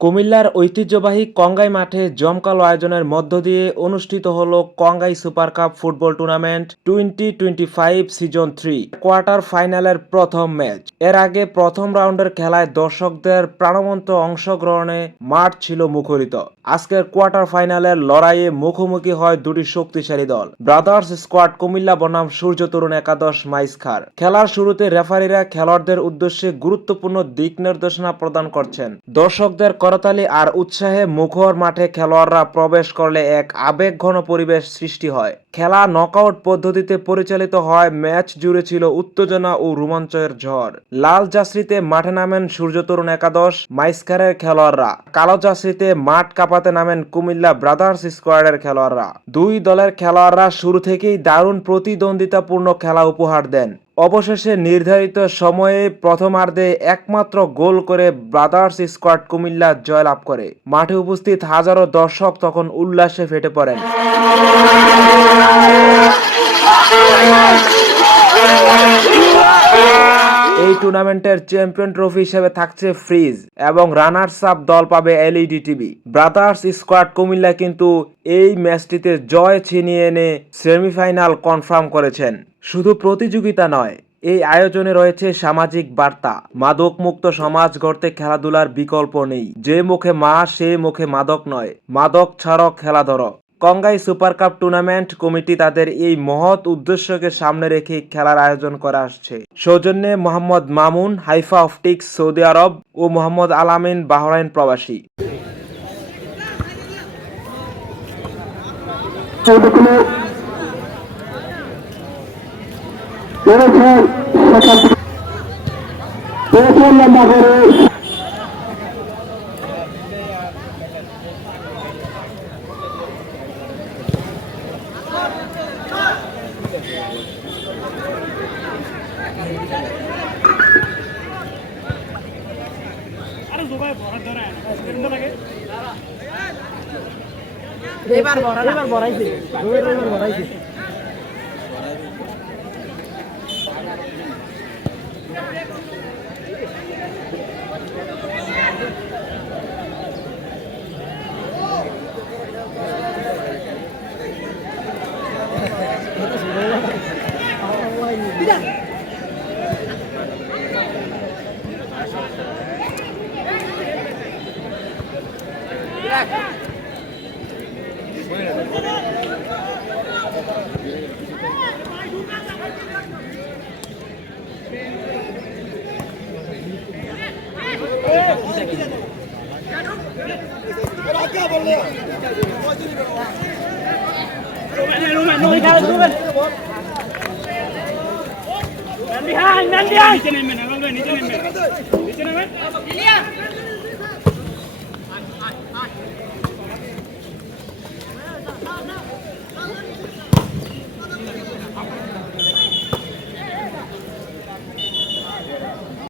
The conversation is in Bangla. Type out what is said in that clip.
কুমিল্লার ঐতিহ্যবাহী কঙ্গাই মাঠে জমকালো আয়োজনের মধ্য দিয়ে অনুষ্ঠিত হল Kongai super cup football tournament twenty twenty five season three, quarter ফাইনালের প্রথম ম্যাচ। এর আগে প্রথম রাউন্ডের খেলায় দর্শকদের প্রাণবন্ত অংশগ্রহণে মাঠ ছিল মুখরিত। আজকের কোয়ার্টার ফাইনালের লড়াইয়ে মুখোমুখি হয় দুটি শক্তিশালী দল। ব্রাদার্স স্কোয়াড কুমিল্লা বনাম সূর্য তরুণ একাদশ মাইসখার খেলার শুরুতে রেফারিরা খেলোয়াড়দের উদ্দেশ্যে গুরুত্বপূর্ণ দিক নির্দেশনা প্রদান করছেন। দর্শকদের করতালি আর উৎসাহে মুখর মাঠে খেলোয়াড়রা প্রবেশ করলে এক আবেগঘন পরিবেশ সৃষ্টি হয়। খেলা নকআউট পদ্ধতিতে পরিচালিত হয়, ম্যাচ জুড়ে ছিল উত্তেজনা ও রোমাঞ্চের ঝড়। লাল জাসরিতে মাঠে নামেন সূর্যতরুণ একাদশ, মাইস্কারের খেলোয়াড়রা। কালো জাসরিতে মাঠ কাঁপাতে নামেন কুমিল্লা ব্রাদার্স স্কোয়াডের খেলোয়াড়রা। দুই দলের খেলোয়াড়রা শুরু থেকেই দারুণ প্রতিদ্বন্দ্বিতাপূর্ণ খেলা উপহার দেন। অবশেষে নির্ধারিত সময়ে প্রথমার্ধে একমাত্র গোল করে ব্রাদার্স স্কোয়াড কুমিল্লা জয়লাভ করে। মাঠে উপস্থিত হাজারো দর্শক তখন উল্লাসে ফেটে পড়েন। এই টুর্নামেন্টের চ্যাম্পিয়ন ট্রফি হিসেবে থাকছে ফ্রিজ এবং রানার্স আপ দল পাবে LED TV. Brothers squad Cumilla কিন্তু এই ম্যাচটিতে জয় ছিনিয়ে এনে সেমিফাইনাল কনফার্ম করেছেন। শুধু প্রতিযোগিতা নয়, এই আয়োজনে রয়েছে সামাজিক বার্তা। মাদক মুক্ত সমাজ গড়তে খেলাধুলার বিকল্প নেই। যে মুখে মা, সে মুখে মাদক নয়। মাদক ছাড়ক খেলা ধরো Kongai super cup tournament committee তাদের এই মহৎ উদ্দেশ্যকে সামনে রেখে খেলার আয়োজন করে আসছে। সৌজন্যে Mohammad Mamun, Haifa optics Saudi আরব ও মোহাম্মদ আলামিন বাহরাইন প্রবাসী। এবার এবার বড়াইছে এবার বড়াইছে Nandihan! Nandihan! Niche নেমে না, বলবে, নিচে নেমে। নিচে নেমে।